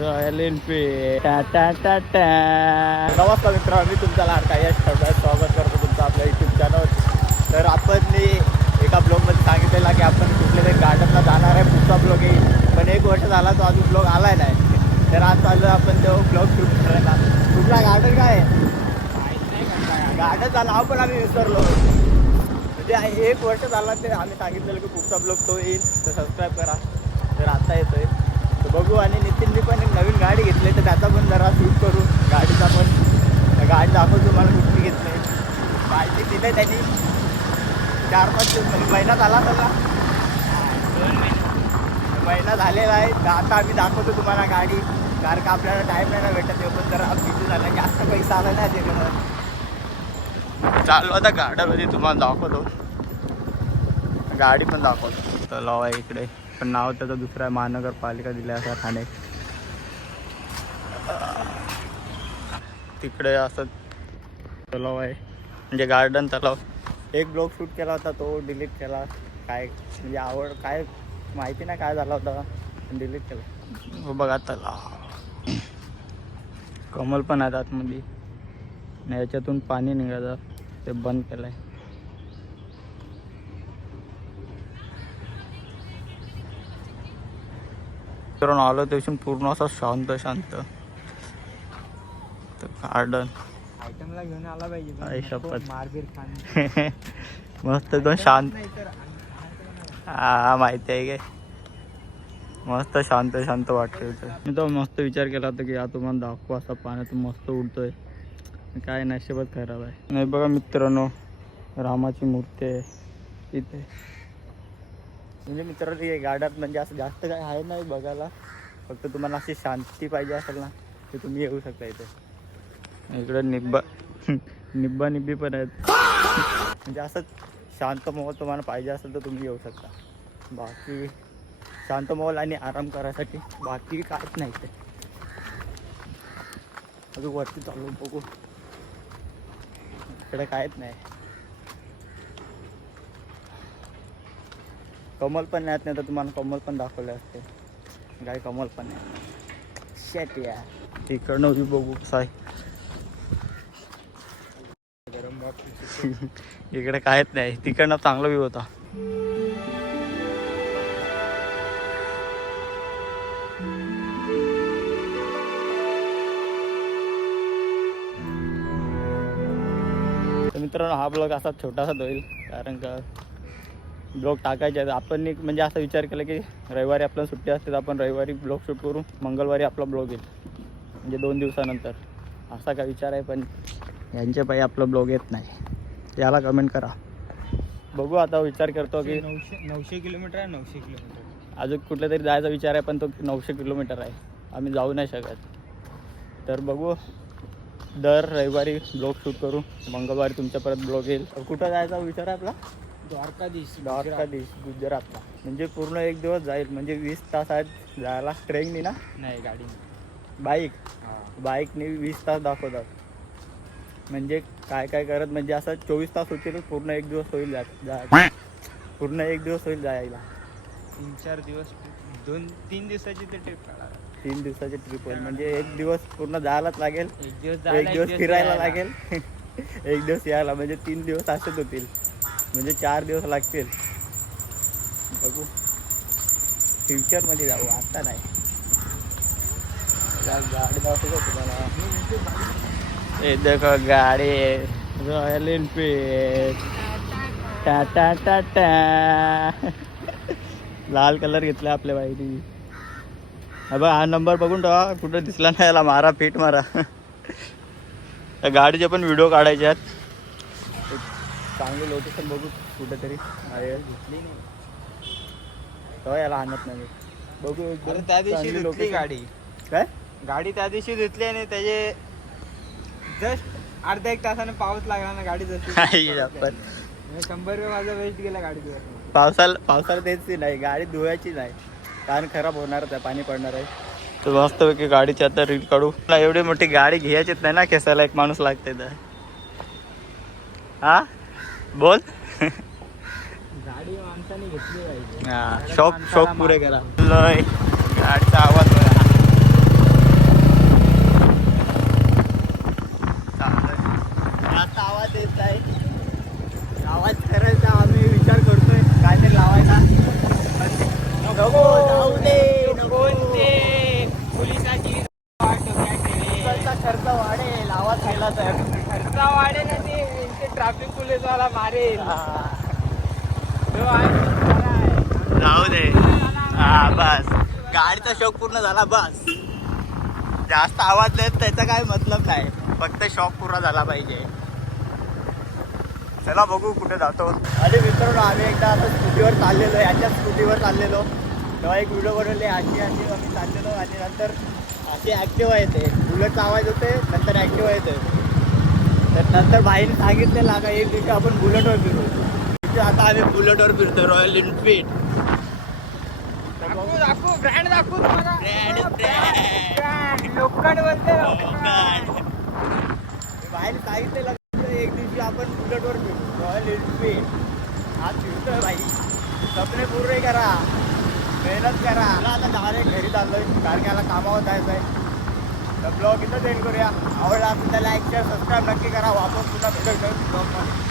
Royal Enfield टा टा टा टा. नमस्कार मित्रांनो, मी तुमचा लाडका यश ठेवण्यात स्वागत करतो तुमचं आपल्या यूट्यूब चॅनल. तर आपण एका ब्लॉगमध्ये सांगितलेला की आपण कुठल्या तरी गार्डनला जाणार आहे, पुढचा ब्लॉग येईल. पण 1 वर्ष झाला तो अजून ब्लॉग आलाय नाही. तर आज चाललो आपण तो ब्लॉग शूट करायला. कुठला गार्डन काय आहे? गार्डनचा नाव पण आम्ही विसरलो. म्हणजे 1 वर्ष झाला ते आम्ही सांगितलेलं की पुढचा ब्लॉग तो येईल, तर सबस्क्राईब करा. तर आता येतोय तर बघू. आणि नितीननी पण एक नवीन गाडी घेतली, तर त्याचा पण जरा शूट करू. गाडीचा पण गाडी दाखवतो तुम्हाला कुठली घेतली. माहिती दिली त्यांनी 4-5 महिना झाला सगळा, 2 महिना झालेला आहे. आता आम्ही दाखवतो तुम्हाला गाडी, कारण का आपल्याला टाईम नाही ना भेटत. पण जरा बिझी झाला की आता पैसा आला नाही त्याच्याकडं. चालू आता गार्डनमध्ये तुम्हाला दाखवतो, गाडी पण दाखवतो. तलाव आहे इकडे, पण नाव त्याचं दुसरं आहे, महानगरपालिका दिलं असं ठाणे. तिकडे असं तलाव आहे, म्हणजे गार्डन तलाव. एक ब्लॉग शूट केला होता, तो डिलीट केला. काय म्हणजे आवड काय माहिती नाही काय झाला होता, पण डिलीट केला. हो बघा तलाव, कमल पण आहेत आतमध्ये. आणि याच्यातून पाणी निघायचं, ते बंद केलं आहे. तर आलो तेथून पूर्ण असं शांत शांत गार्डन. आयटमला घेऊन आला पाहिजे, आई शपथ. मारबीर खान मस्त एकदम शांत. हा माहिती आहे काय, मस्त शांत शांत वाटतं होतं. मी तर मस्त विचार केला होता की या तुम्हाला दाखवू, असा पाण्यातून मस्त उडतोय. काय नशिबात खराब आहे. नाही बघा मित्रांनो, रामाची मूर्ती आहे इथे. म्हणजे मित्रांनो हे गार्डन म्हणजे असं जास्त काय आहे नाही बघायला. फक्त तुम्हाला अशी शांती पाहिजे असेल ना, तर तुम्ही येऊ शकता इथे. इकडे निब्बा निब्बी पण आहेत. म्हणजे असं शांत माहोल तुम्हाला पाहिजे असेल तर तुम्ही येऊ शकता. बाकी शांत माहोल आणि आराम करायसाठी बाकी काहीच नाही ते. अजून वरती चालू बघू, इकडे काहीच नाही. कमल पण नाही तर तुम्हाला कमल पण दाखवले असते. काही कमल पण नाही. शेट या इकडनं उभी बघू कसं आहे. इकडे काहीच नाही, तिकडनं चांगला व्ह्यू होता. तर मित्रांनो हा ब्लॉग असा छोटासा होईल, कारण का ब्लॉग टाकायचे आहेत. आपण म्हणजे असा विचार केला की रविवारी आपल्याला सुट्टी असते, तर आपण रविवारी ब्लॉग शूट करू, मंगळवारी आपला ब्लॉग येईल, म्हणजे 2 दिवसानंतर. असा का विचार आहे, पण यांच्या पायी आपला ब्लॉग येत नाही. याला कमेंट करा. बघू आता विचार करतो की 900 किलोमीटर आहे. 900 किलोमीटर अजून कुठल्या तरी जायचा विचार आहे, पण तो 900 किलोमीटर आहे, आम्ही जाऊ नाही शकत. तर बघू, दर रविवारी ब्लॉग शूट करू, मंगळवारी तुमच्या परत ब्लॉग येईल. कुठं जायचा विचार आहे आपला? द्वारकाधीश गुजरातला. म्हणजे पूर्ण 1 दिवस जाईल, म्हणजे 20 तास आहेत जायला. ट्रेननी ना? नाही, गाडी बाईकने 20 तास दाखवतात. म्हणजे काय काय करत, म्हणजे असं 24 तास होतील, पूर्ण 1 दिवस होईल पूर्ण 1 दिवस होईल जायला. 3-4 दिवस 2-3 दिवसाची ते ट्रिप काढा. 3 दिवसाची ट्रिप होईल, म्हणजे 1 दिवस पूर्ण जायलाच लागेल, 1 दिवस 1 दिवस फिरायला लागेल, 1 दिवस यायला, म्हणजे 3 दिवस असेच होतील. म्हणजे 4 दिवस लागतील. बघू फ्युचरमध्ये जाऊ, आता नाही. गाडी दाखवतो तुम्हाला. हे देखो गाडी रॉयल एनफील्ड टा टा टा टा. लाल कलर घेतला आपल्या बाईनी. बघा हा नंबर बघून ठेवा, कुठं दिसला नाही याला मारा, फिट मारा. त्या गाडीचे पण व्हिडिओ काढायचे आहेत. चांगली लोकेशन बघू कुठेतरी आहे. तेव्हा याला आणत नाही. बघू एकदम त्या दिवशी धुतली गाडी. काय गाडी त्या दिवशी धुतली आणि त्याचे जस्ट अर्धा 1 तासाने पाऊस लागला ना, गाडी जशी 100 रुपये माझा वेस्ट गेला गाडी धुवायला. पावसाला द्यायची नाही, गाडी धुवायची नाही, कारण खराब होणारच आहे, पाणी पडणार आहे. तर मस्तपैकी गाडीची आता रील काढू. एवढी मोठी गाडी घ्यायचीच नाही ना, केसाला एक माणूस लागते तर. हा बोल. गाडी माणसाने घेतली पाहिजे. शौक पुरे करा. गाडीचा आवाज बघा. वाढलाच आहे. खर्चा वाढेल आणि ते ट्रॅफिक पोलीस वाला मारेल. तो आहे, खरा आहे. राहू दे. हा बस गाडीचा शौक पूर्ण झाला बस. जास्त आवाज देत त्याचा काय मतलब नाही, फक्त शौक पूर्ण झाला पाहिजे. चला बघू कुठे जातो. अरे मित्रांनो आम्ही एकदा आता स्कूटीवर चाललेलो, याच्याच स्कूटीवर चाललेलो, तेव्हा एक व्हिडिओ बनवले. अशी आम्ही चाललेलो आणि नंतर अशी ॲक्टिव्हा येते, बुलेटचा आवाज होते, नंतर ॲक्टिव्हा येते. तर नंतर बाईने सांगितलेलं का एक दिवशी आपण बुलेटवर फिरू. आता आम्ही बुलेटवर फिरतो, रॉयल एनफील्ड. दाखवू ब्रँड दाखवू तुम्हाला. ब्रँड लोखंड बोलते. बाहेर सांगितलेलं एक दिवशी आपण बुलेटवर फिरू, रॉयल एनफील्ड. आज फिरतोय बाई, सपने पूर्ण करा, मेहनत करा. आता डायरेक्ट घरी चाललोय कारण की याला कामावर जायचं आहे. तर ब्लॉग इथं एंड करूया. आवडला असेल तर लाईक शेअर सबस्क्राईब नक्की करा. वापस पुन्हा भेटू ब्लॉगमध्ये.